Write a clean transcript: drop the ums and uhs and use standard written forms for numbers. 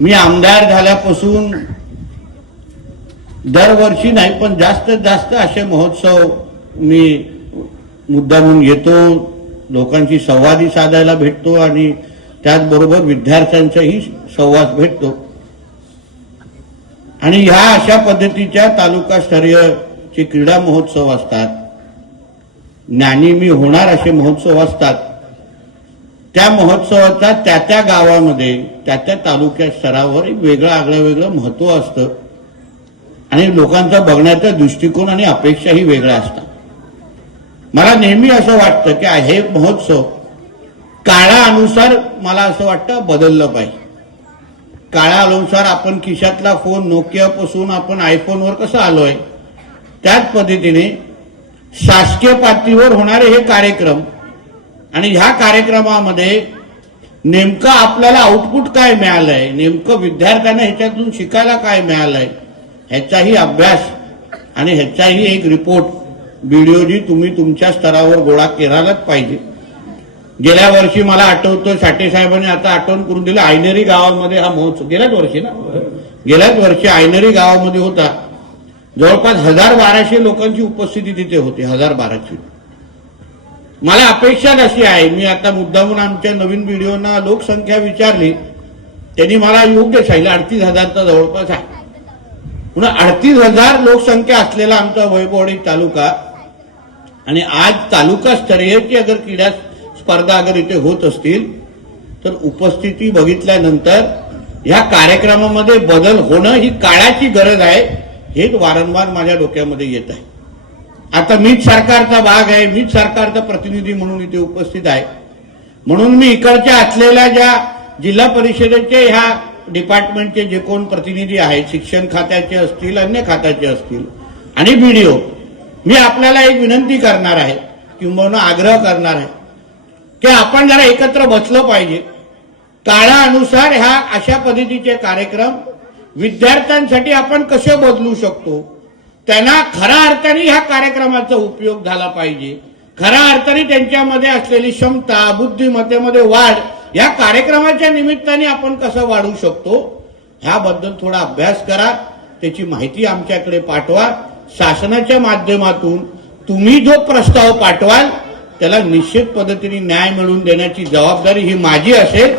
मी आमदार झाल्यापासून दरवर्षी नाही पण जास्तीत जास्त असे महोत्सव मी मुद्दामून घेतो, लोकांशी संवादी साधायला भेटतो आणि त्याचबरोबर विद्यार्थ्यांचाही संवाद भेटतो। आणि ह्या अशा पद्धतीच्या तालुकास्तरीयचे क्रीडा महोत्सव असतात, ज्ञानी मी होणार असे महोत्सव असतात। त्या महोत्सवाचा त्या गावामध्ये त्या तालुक्या स्तरावर एक वेगळं महत्व असतं आणि लोकांचा बघण्याचा दृष्टिकोन आणि अपेक्षाही वेगळ्या असतात। मला नेहमी असं वाटतं की हे महोत्सव काळानुसार मला असं वाटतं बदललं पाहिजे। काळानुसार आपण खिशातला फोन नोकियापासून आपण आयफोनवर कसं आलोय, त्याच पद्धतीने शासकीय पातळीवर होणारे हे कार्यक्रम आणि ह्या कार्यक्रमामध्ये नेमकं आपल्याला आउटपुट काय मिळालंय, नेमकं विद्यार्थ्यांना ह्याच्यातून शिकायला काय मिळालंय, ह्याचाही अभ्यास आणि ह्याचाही एक रिपोर्ट व्हिडिओजी तुम्ही तुमच्या स्तरावर गोळा केलाच पाहिजे। गेल्या वर्षी मला आठवतं साठे साहेबांनी आता आठवण करून दिलं, आयनेरी गावामध्ये हा महोत्सव गेल्याच वर्षी आयनेरी गावामध्ये होता। जवळपास 1200 लोकांची उपस्थिती तिथे होती, 1200। मला अपेक्षा अशी आहे, मी आता मुद्दामून आमच्या नवीन व्हिडिओना लोकसंख्या विचारली, त्यांनी मला योग्य सांगितलं 38,000चा जवळपास आहे। म्हणून 38,000 लोकसंख्या असलेला आमचा वैभववाडी तालुका आणि आज तालुकास्तरीयची अगर क्रीडा स्पर्धा अगर इथे होत असतील तर उपस्थिती बघितल्यानंतर या कार्यक्रमामध्ये बदल होणं ही काळाची गरज आहे, हेच वारंवार माझ्या डोक्यामध्ये येत आहे। आता मीच सरकारचा भाग आहे, मीच सरकारचा प्रतिनिधी म्हणून इथे उपस्थित आहे, म्हणून मी इकडच्या असलेल्या ज्या जिल्हा परिषदेचे ह्या डिपार्टमेंटचे जे कोण प्रतिनिधी आहेत, शिक्षण खात्याचे असतील, अन्य खात्याचे असतील आणि व्हिडिओ, मी आपल्याला एक विनंती करणार आहे किंवा आग्रह करणार आहे की आपण जरा एकत्र बसलं पाहिजे। काळानुसार ह्या अशा पद्धतीचे कार्यक्रम विद्यार्थ्यांसाठी आपण कसे बदलू शकतो, त्यांना खऱ्या अर्थाने ह्या कार्यक्रमाचा उपयोग झाला पाहिजे, खऱ्या अर्थाने त्यांच्यामध्ये असलेली क्षमता बुद्धिमत्तेमध्ये वाढ या कार्यक्रमाच्या निमित्ताने आपण कसं वाढवू शकतो ह्याबद्दल थोडा अभ्यास करा, त्याची माहिती आमच्याकडे पाठवा। शासनाच्या माध्यमातून तुम्ही जो प्रस्ताव पाठवाल त्याला निश्चित पद्धतीने न्याय मिळवून देण्याची जबाबदारी ही माझी असेल।